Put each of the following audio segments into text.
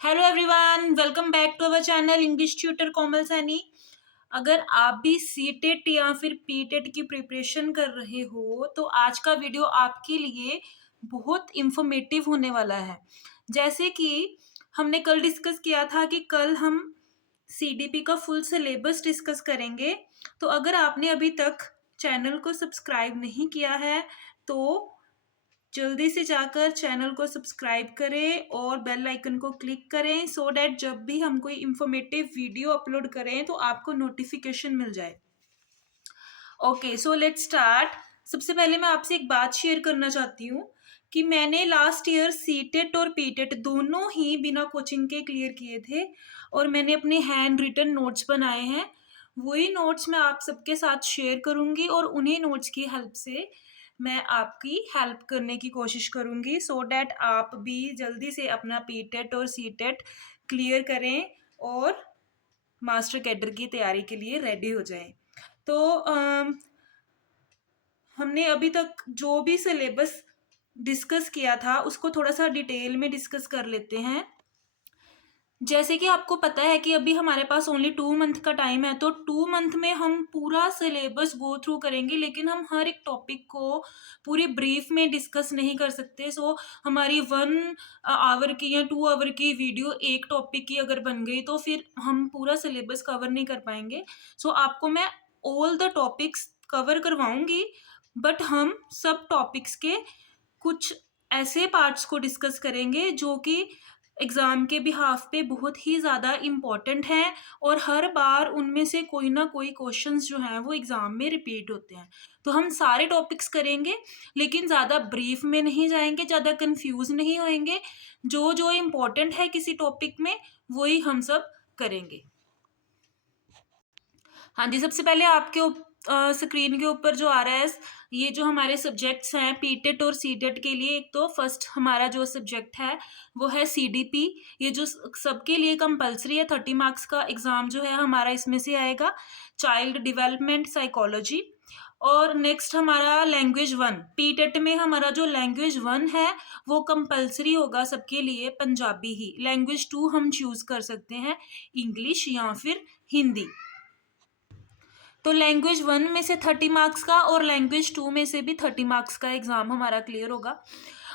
Hello everyone, welcome back to our channel English tutor Komal Saini. अगर आप भी सीटेट या फिर पीटेट की प्रिपरेशन कर रहे हो तो आज का वीडियो आपके लिए बहुत इंफॉर्मेटिव होने वाला है। जैसे कि हमने कल डिस्कस किया था कि कल हम सीडीपी का फुल सिलेबस डिस्कस करेंगे। तो अगर आपने अभी तक चैनल को सब्सक्राइब नहीं किया है तो जल्दी से जाकर चैनल को सब्सक्राइब करें और बेल आइकन को क्लिक करें सो डैट जब भी हम कोई इंफॉर्मेटिव वीडियो अपलोड करें तो आपको नोटिफिकेशन मिल जाए। Okay, so let's start. सबसे पहले मैं आपसे एक बात शेयर करना चाहती हूँ कि मैंने लास्ट ईयर सीटेट और पीटेट दोनों ही बिना कोचिंग के क्लियर किए थे और मैंने अपने हैंड रिटन नोट्स बनाए हैं। वही नोट्स मैं आप सबके साथ शेयर करूंगी और उन्हीं नोट्स की हेल्प से मैं आपकी हेल्प करने की कोशिश करूंगी सो डैट आप भी जल्दी से अपना पीटेट और सीटेट क्लियर करें और मास्टर कैडर की तैयारी के लिए रेडी हो जाएं। तो हमने अभी तक जो भी सिलेबस डिस्कस किया था उसको थोड़ा सा डिटेल में डिस्कस कर लेते हैं। जैसे कि आपको पता है कि अभी हमारे पास ओनली 2 मंथ का टाइम है, तो 2 मंथ में हम पूरा सिलेबस गो थ्रू करेंगे, लेकिन हम हर एक टॉपिक को पूरी ब्रीफ में डिस्कस नहीं कर सकते। सो हमारी 1 आवर की या 2 आवर की वीडियो एक टॉपिक की अगर बन गई तो फिर हम पूरा सिलेबस कवर नहीं कर पाएंगे। सो आपको मैं ऑल द टॉपिक्स कवर करवाऊंगी, बट हम सब टॉपिक्स के कुछ ऐसे पार्ट्स को डिस्कस करेंगे जो कि एग्ज़ाम के बिहाफ पे बहुत ही ज़्यादा इम्पॉर्टेंट हैं और हर बार उनमें से कोई ना कोई क्वेश्चंस जो हैं वो एग्ज़ाम में रिपीट होते हैं। तो हम सारे टॉपिक्स करेंगे, लेकिन ज़्यादा ब्रीफ में नहीं जाएंगे, ज़्यादा कंफ्यूज नहीं होएंगे। जो जो इम्पोर्टेंट है किसी टॉपिक में वही हम सब करेंगे। हाँ जी, सबसे पहले आपके स्क्रीन के ऊपर जो आ रहा है, ये जो हमारे सब्जेक्ट्स हैं पीटेट और सीटेट के लिए, एक तो फर्स्ट हमारा जो सब्जेक्ट है वो है सीडीपी। ये जो सबके लिए कंपलसरी है, 30 मार्क्स का एग्जाम जो है हमारा इसमें से आएगा, चाइल्ड डेवलपमेंट साइकोलॉजी। और नेक्स्ट हमारा लैंग्वेज 1, पीटेट में हमारा जो लैंग्वेज 1 है वो कंपलसरी होगा सबके लिए, पंजाबी ही। लैंग्वेज 2 हम चूज कर सकते हैं, इंग्लिश या फिर हिंदी। तो लैंग्वेज 1 में से 30 मार्क्स का और लैंग्वेज 2 में से भी 30 मार्क्स का एग्जाम हमारा क्लियर होगा।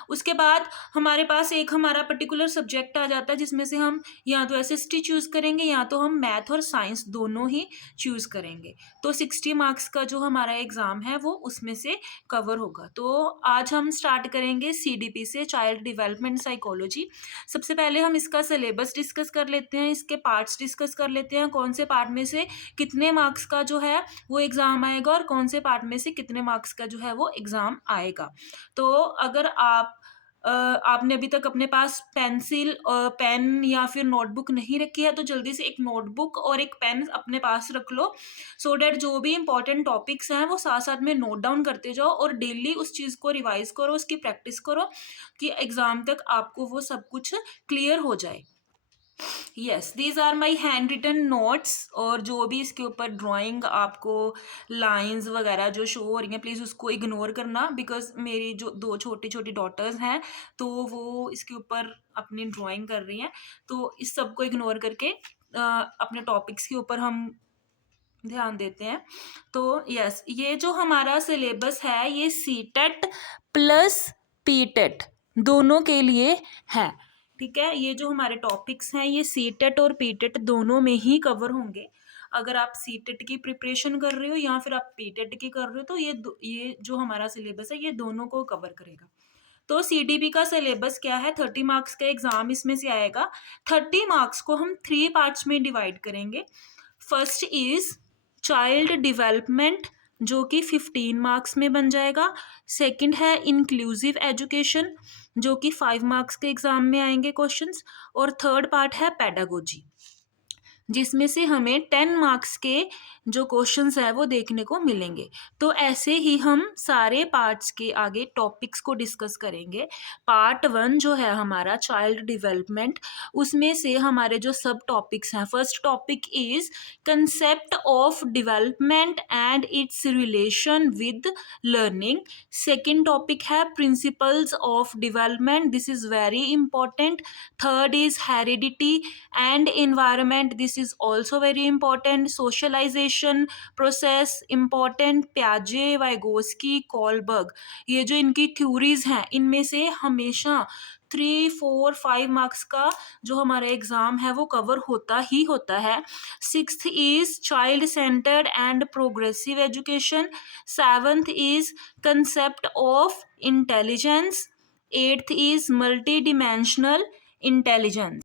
उसके बाद हमारे पास एक हमारा पर्टिकुलर सब्जेक्ट आ जाता है जिसमें से हम या तो एसएसटी चूज करेंगे या तो हम मैथ और साइंस दोनों ही चूज करेंगे। तो 60 मार्क्स का जो हमारा एग्जाम है वो उसमें से कवर होगा। तो आज हम स्टार्ट करेंगे सीडीपी से, चाइल्ड डेवलपमेंट साइकोलॉजी। सबसे पहले हम इसका सिलेबस डिस्कस कर लेते हैं, इसके पार्ट्स डिस्कस कर लेते हैं, कौन से पार्ट में से कितने मार्क्स का जो है वो एग्जाम आएगा और कौन से पार्ट में से कितने मार्क्स का जो है वो एग्जाम आएगा। तो अगर आपने अभी तक अपने पास पेंसिल पेन या फिर नोटबुक नहीं रखी है तो जल्दी से एक नोटबुक और एक पेन अपने पास रख लो सो डैट जो भी इंपॉर्टेंट टॉपिक्स हैं वो साथ साथ में नोट डाउन करते जाओ और डेली उस चीज़ को रिवाइज करो, उसकी प्रैक्टिस करो कि एग्जाम तक आपको वो सब कुछ क्लियर हो जाए। Yes, these are my handwritten notes. और जो भी इसके ऊपर ड्राइंग आपको लाइंस वगैरह जो शो हो रही हैं प्लीज़ उसको इग्नोर करना, बिकॉज मेरी जो 2 छोटी छोटी डॉटर्स हैं तो वो इसके ऊपर अपनी ड्राइंग कर रही हैं। तो इस सब को इग्नोर करके अपने टॉपिक्स के ऊपर हम ध्यान देते हैं। तो यस, ये जो हमारा सिलेबस है ये सीटेट प्लस पीटेट दोनों के लिए है। ठीक है, ये जो हमारे टॉपिक्स हैं ये सीटेट और पीटेट दोनों में ही कवर होंगे। अगर आप सीटेट की प्रिपरेशन कर रहे हो या फिर आप पीटेट की कर रहे हो तो ये जो हमारा सिलेबस है ये दोनों को कवर करेगा। तो सीडीपी का सिलेबस क्या है, 30 मार्क्स का एग्जाम इसमें से आएगा। 30 मार्क्स को हम 3 पार्ट्स में डिवाइड करेंगे। फर्स्ट इज चाइल्ड डेवलपमेंट जो कि 15 मार्क्स में बन जाएगा। सेकंड है इंक्लूसिव एजुकेशन जो कि 5 मार्क्स के एग्जाम में आएंगे क्वेश्चंस। और थर्ड पार्ट है पेडागोजी। जिसमें से हमें 10 मार्क्स के जो क्वेश्चंस हैं वो देखने को मिलेंगे। तो ऐसे ही हम सारे पार्ट्स के आगे टॉपिक्स को डिस्कस करेंगे। पार्ट 1 जो है हमारा चाइल्ड डेवलपमेंट, उसमें से हमारे जो सब टॉपिक्स हैं, first topic is concept of development and it's relation with learning. Second topic है principles of development, this is very important. Third is heredity and environment, this is also very important. Socialization process important, Piaget, Vygotsky, Kohlberg, ये जो इनकी theories हैं इनमें से हमेशा 3, 4, 5 marks का जो हमारा एग्जाम है वो कवर होता ही होता है। Sixth is child centred and progressive education. Seventh is concept of intelligence. Eighth is multi dimensional intelligence.